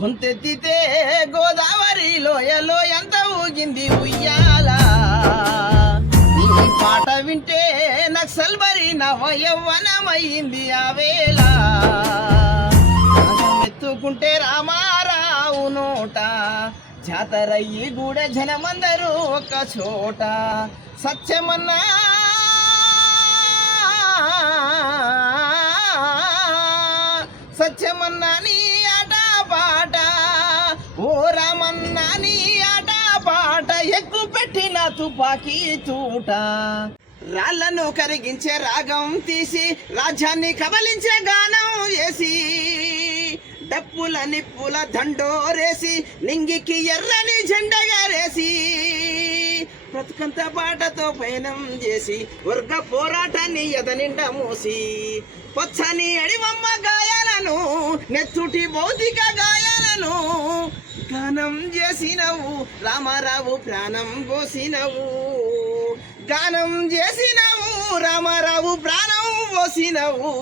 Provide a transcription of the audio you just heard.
గొంతెత్తితే గోదావరి లోయలో ఎంత ఊగింది ఉయ్యాల. ఈ పాట వింటే నక్సల్ బరి నవ యవ్వనమయ్యింది ఆ వేళ. ఎత్తుకుంటే రామారావు నోట జాతరయ్యి గూడ జనమందరూ ఒక చోట. సత్యమన్నా సత్యమన్నా నీ ఆట పాట, ఓ రామన్నా నీ ఆట పాట, ఎక్కువ పెట్టిన తుపాకీ తూట. రాళ్లను కరిగించే రాగం తీసి రాజ్యాన్ని కబలించే గానం చేసి, డప్పుల నిప్పుల దండోరేసి నింగికి ఎర్రని జెండగారేసి, బ్రతుకంత పాటతో పయనం చేసి వర్గ పోరాటాన్ని ఎదనిండా మూసి, పచ్చని అడివమ్మ గాయాలను నెత్తుటి భౌతిక గాయాలను గానం చేసినవు రామారావు, ప్రాణం పోసినవు. గానం చేసినవు రామారావు, ప్రాణం పోసినవు.